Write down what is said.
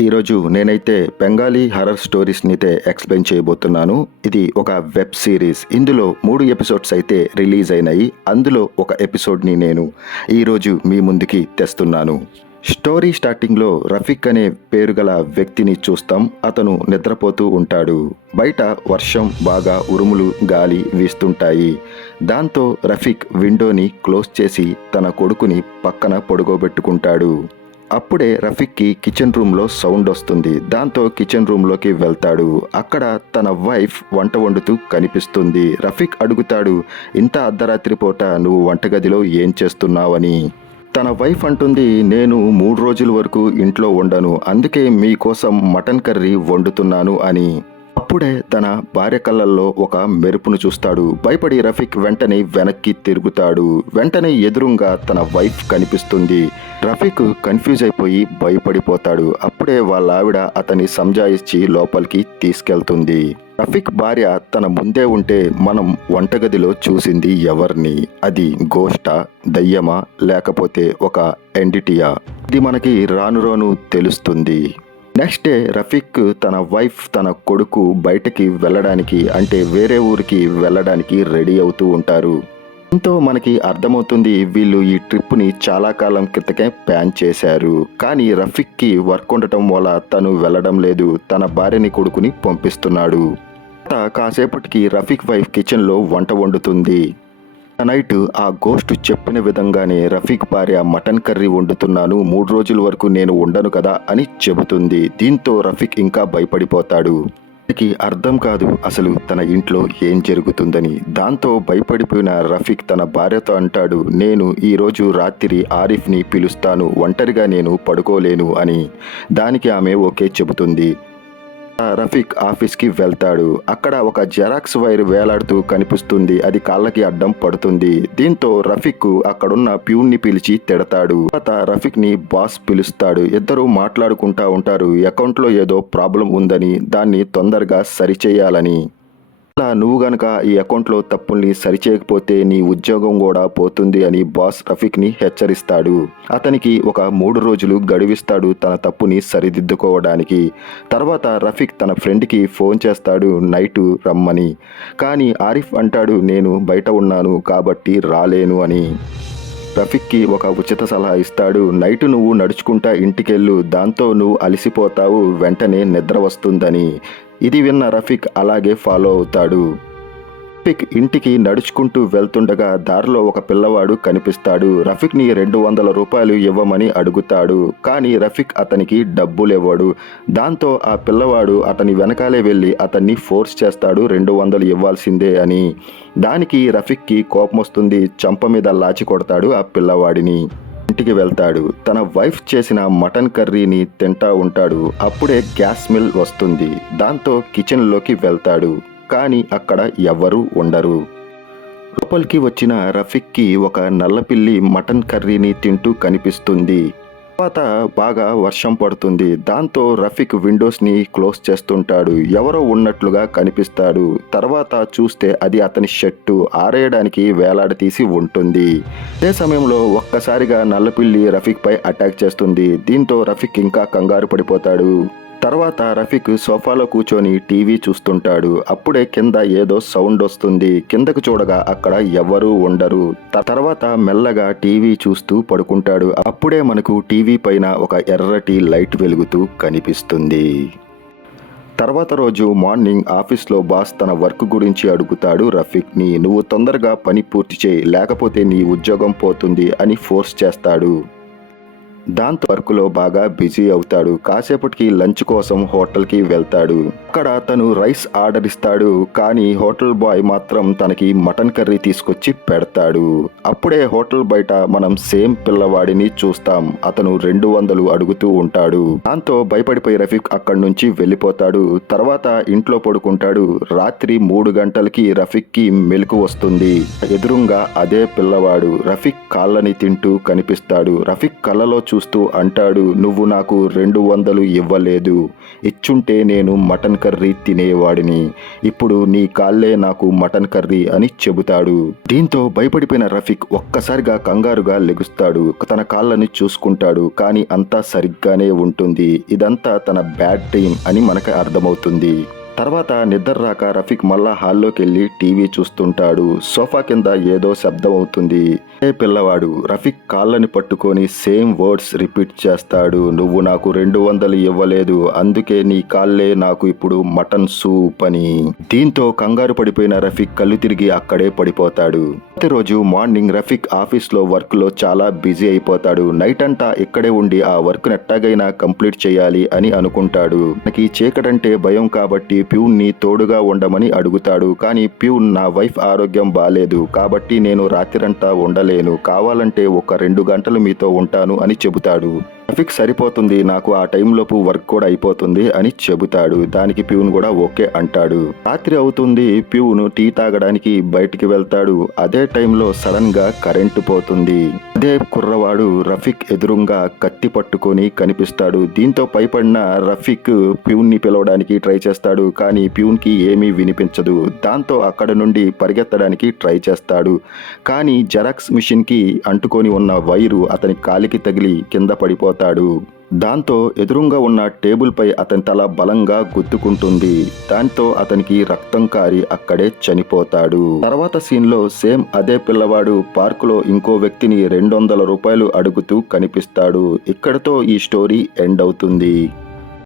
ఈరోజు నేనైతే బెంగాలీ హర్రర్ స్టోరీస్ని అయితే ఎక్స్ప్లెయిన్ చేయబోతున్నాను. ఇది ఒక వెబ్ సిరీస్. ఇందులో మూడు ఎపిసోడ్స్ అయితే రిలీజ్ అయినాయి. అందులో ఒక ఎపిసోడ్ని నేను ఈరోజు మీ ముందుకి తెస్తున్నాను. స్టోరీ స్టార్టింగ్లో రఫీక్ అనే పేరు గల వ్యక్తిని చూస్తాం. అతను నిద్రపోతూ ఉంటాడు. బయట వర్షం బాగా ఉరుములు గాలి వీస్తుంటాయి. దాంతో రఫీక్ విండోని క్లోజ్ చేసి తన కొడుకుని పక్కన పడుకోబెట్టుకుంటాడు. అప్పుడే రఫీక్కి కిచెన్ రూమ్లో సౌండ్ వస్తుంది. దాంతో కిచెన్ రూమ్లోకి వెళ్తాడు. అక్కడ తన వైఫ్ వంట వండుతూ కనిపిస్తుంది. రఫీక్ అడుగుతాడు ఇంత అర్ధరాత్రి పూట నువ్వు వంటగదిలో ఏం చేస్తున్నావని? తన వైఫ్ అంటుంది నేను మూడు రోజుల వరకు ఇంట్లో ఉండను అందుకే మీకోసం మటన్ కర్రీ వండుతున్నాను అని. అప్పుడే తన భార్య కళ్ళల్లో ఒక మెరుపును చూస్తాడు. భయపడి రఫీక్ వెంటనే వెనక్కి తిరుగుతాడు. వెంటనే ఎదురుగా తన వైఫ్ కనిపిస్తుంది. రఫీక్ కన్ఫ్యూజ్ అయిపోయి భయపడిపోతాడు. అప్పుడే వాళ్ళ ఆవిడ అతని సంజాయిచ్చి లోపలికి తీసుకెళ్తుంది. రఫీక్ భార్య తన ముందే ఉంటే మనం వంటగదిలో చూసింది ఎవరిని? అది గోష్ట దయ్యమా లేకపోతే ఒక ఎండిటియా? ఇది మనకి రాను రాను తెలుస్తుంది. నెక్స్ట్ డే రఫీక్ తన వైఫ్ తన కొడుకు బయటకి వెళ్ళడానికి అంటే వేరే ఊరికి వెళ్ళడానికి రెడీ అవుతూ ఉంటారు. దీంతో మనకి అర్థమవుతుంది వీళ్ళు ఈ ట్రిప్ని చాలా కాలం క్రితకే ప్లాన్ చేశారు. కానీ రఫీక్కి వర్క్ ఉండటం వల్ల తను వెళ్ళడం లేదు. తన భార్యని కొడుకుని పంపిస్తున్నాడు. కాసేపటికి రఫీక్ వైఫ్ కిచెన్లో వంట వండుతుంది. నైట్ ఆ గోస్ట్ చెప్పిన విధంగానే రఫీక్ భార్య మటన్ కర్రీ వండుతున్నాను మూడు రోజుల వరకు నేను ఉండను కదా అని చెబుతుంది. దీంతో రఫీక్ ఇంకా భయపడిపోతాడు. అతనికి అర్థం కాదు అసలు తన ఇంట్లో ఏం జరుగుతుందని. దాంతో భయపడిపోయిన రఫీక్ తన భార్యతో అంటాడు నేను ఈరోజు రాత్రి ఆరిఫ్ని పిలుస్తాను ఒంటరిగా నేను పడుకోలేను అని. దానికి ఆమె ఓకే చెబుతుంది. రఫీక్ ఆఫీస్కి వెళ్తాడు. అక్కడ ఒక జెరాక్స్ వైర్ వేలాడుతూ కనిపిస్తుంది. అది కాళ్ళకి అడ్డం పడుతుంది. దీంతో రఫీక్ అక్కడున్న ప్యూన్ని పిలిచి తిడతాడు. తర్వాత రఫీక్ని బాస్ పిలుస్తాడు. ఇద్దరు మాట్లాడుకుంటా ఉంటారు. అకౌంట్లో ఏదో ప్రాబ్లం ఉందని దాన్ని తొందరగా సరిచేయాలని. అలా నువ్వు గనక ఈ అకౌంట్లో తప్పుల్ని సరిచేయకపోతే నీ ఉద్యోగం కూడా పోతుంది అని బాస్ రఫీక్ని హెచ్చరిస్తాడు. అతనికి ఒక మూడు రోజులు గడువిస్తాడు తన తప్పుని సరిదిద్దుకోవడానికి. తర్వాత రఫీక్ తన ఫ్రెండ్కి ఫోన్ చేస్తాడు నైటు రమ్మని. కానీ ఆరిఫ్ అంటాడు నేను బయట ఉన్నాను కాబట్టి రాలేను అని. రఫీక్కి ఒక ఉచిత సలహా ఇస్తాడు నైట్ నువ్వు నడుచుకుంటా ఇంటికెళ్ళు దాంతో నువ్వు అలసిపోతావు వెంటనే నిద్ర వస్తుందని. ఇది విన్న రఫీక్ అలాగే ఫాలో అవుతాడు. రఫీక్ ఇంటికి నడుచుకుంటూ వెళ్తుండగా దారిలో ఒక పిల్లవాడు కనిపిస్తాడు. రఫీక్ని రెండు వందల రూపాయలు ఇవ్వమని అడుగుతాడు. కానీ రఫీక్ అతనికి డబ్బులివ్వడు దాంతో ఆ పిల్లవాడు అతని వెనకాలే వెళ్ళి అతన్ని ఫోర్స్ చేస్తాడు రెండు వందలు ఇవ్వాల్సిందే అని. దానికి రఫీక్కి కోపం వస్తుంది చంప మీద లాచి కొడతాడు ఆ పిల్లవాడిని. ఇంటికి వెళ్తాడు. తన వైఫ్ చేసిన మటన్ కర్రీని తింటా ఉంటాడు. అప్పుడే గ్యాస్ స్మెల్ వస్తుంది. దాంతో కిచెన్లోకి వెళ్తాడు. కానీ అక్కడ ఎవ్వరూ ఉండరు. లోపలికి వచ్చిన రఫీక్కి ఒక నల్లపిల్లి మటన్ కర్రీని తింటూ కనిపిస్తుంది. తర్వాత బాగా వర్షం పడుతుంది. దాంతో రఫీక్ విండోస్ని క్లోజ్ చేస్తుంటాడు. ఎవరో ఉన్నట్లుగా కనిపిస్తాడు. తర్వాత చూస్తే అది అతని షర్టు. ఆరేయడానికి వేలాడతీసి ఉంటుంది. అదే సమయంలో ఒక్కసారిగా నల్లపిల్లి రఫీక్ పై అటాక్ చేస్తుంది. దీంతో రఫీక్ ఇంకా కంగారు పడిపోతాడు. తర్వాత రఫీక్ సోఫాలో కూర్చొని టీవీ చూస్తుంటాడు. అప్పుడే కింద ఏదో సౌండ్ వస్తుంది. కిందకు చూడగా అక్కడ ఎవ్వరూ ఉండరు. తర్వాత మెల్లగా టీవీ చూస్తూ పడుకుంటాడు. అప్పుడే మనకు టీవీ పైన ఒక ఎర్రటి లైట్ వెలుగుతూ కనిపిస్తుంది. తర్వాత రోజు మార్నింగ్ ఆఫీస్లో బాస్ తన వర్క్ గురించి అడుగుతాడు రఫీక్ని నువ్వు తొందరగా పని పూర్తి చేయి. లేకపోతే నీ ఉద్యోగం పోతుంది అని ఫోర్స్ చేస్తాడు. దాంతో వర్క్లో బాగా బిజీ అవుతాడు. కాసేపటికి లంచ్ కోసం హోటల్కి వెళ్తాడు. అక్కడ తను రైస్ ఆర్డర్ ఇస్తాడు. కానీ హోటల్ బాయ్ మాత్రం తనకి మటన్ కర్రీ తీసుకొచ్చి పెడతాడు. అప్పుడే హోటల్ బయట మనం సేమ్ పిల్లవాడిని చూస్తాం. అతను రెండు వందలు అడుగుతూ ఉంటాడు. దాంతో భయపడిపోయి రఫీక్ అక్కడి నుంచి వెళ్ళిపోతాడు. తర్వాత ఇంట్లో పడుకుంటాడు. రాత్రి మూడు గంటలకి రఫీక్కి మెలకు వస్తుంది. ఎదురుంగా అదే పిల్లవాడు రఫీక్ కాళ్ళని తింటూ కనిపిస్తాడు. రఫీక్ కళ్ళలో చూస్తూ అంటాడు నువ్వు నాకు రెండు వందలు ఇవ్వలేదు. ఇచ్చుంటే నేను మటన్ కర్రీ తినేవాడిని. ఇప్పుడు నీ కాళ్ళే నాకు మటన్ కర్రీ అని చెబుతాడు. దీంతో భయపడిపోయిన రఫీక్ ఒక్కసారిగా కంగారుగా లెగుస్తాడు. తన కాళ్ళని చూసుకుంటాడు కానీ అంతా సరిగ్గానే ఉంటుంది. ఇదంతా తన బ్యాడ్ టైం అని మనకు అర్థమవుతుంది. తర్వాత నిద్ర రాక రఫీక్ మళ్ళా హాల్లోకి వెళ్ళి టీవీ చూస్తుంటాడు. సోఫా కింద ఏదో శబ్దం అవుతుంది. ఏ పిల్లవాడు రఫీక్ కాళ్ళని పట్టుకొని సేమ్ వర్డ్స్ రిపీట్ చేస్తాడు. నువ్వు నాకు రెండు వందలు ఇవ్వలేదు. అందుకే నీ కాళ్ళే నాకు ఇప్పుడు మటన్ సూప్ అని. దీంతో కంగారు పడిపోయిన రఫీక్ కళ్ళు తిరిగి అక్కడే పడిపోతాడు. ప్రతిరోజు మార్నింగ్ రఫీక్ ఆఫీస్లో వర్క్లో చాలా బిజీ అయిపోతాడు. నైట్ అంతా ఇక్కడే ఉండి ఆ వర్క్ ఎట్టాగైనా కంప్లీట్ చేయాలి అని అనుకుంటాడు. మనకి చీకటంటే భయం కాబట్టి ప్యూన్ని తోడుగా ఉండమని అడుగుతాడు. కానీ ప్యూన్ నా వైఫ్ ఆరోగ్యం బాలేదు. కాబట్టి నేను రాత్రంతా ఉండలేను. కావాలంటే ఒక రెండు గంటలు మీతో ఉంటాను అని చెబుతాడు. ట్రాఫిక్ సరిపోతుంది. నాకు ఆ టైంలోపు వర్క్ కూడా అయిపోతుంది అని చెబుతాడు. దానికి ప్యూన్ కూడా ఓకే అంటాడు. రాత్రి అవుతుంది. ప్యూన్ టీ తాగడానికి బయటికి వెళ్తాడు. అదే టైంలో సడన్గా కరెంటు పోతుంది. అదే కుర్రవాడు రఫీక్ ఎదురుగా కత్తి పట్టుకొని కనిపిస్తాడు. దీంతో భయపడిన రఫీక్ ప్యూన్ని పిలవడానికి ట్రై చేస్తాడు కానీ ప్యూన్కి ఏమీ వినిపించదు. దాంతో అక్కడ నుండి పరిగెత్తడానికి ట్రై చేస్తాడు. కానీ జెరాక్స్ మిషన్కి అంటుకొని ఉన్న వైరు అతని కాలికి తగిలి కింద పడిపోతాడు. దాంతో ఎదురుగా ఉన్న టేబుల్పై అతని తల బలంగా గుద్దుకుంటుంది. దాంతో అతనికి రక్తం కారి అక్కడే చనిపోతాడు. తర్వాత సీన్లో సేమ్ అదే పిల్లవాడు పార్కులో ఇంకో వ్యక్తిని రెండు వందల రూపాయలు అడుగుతూ కనిపిస్తాడు. ఇక్కడతో ఈ స్టోరీ ఎండ్ అవుతుంది.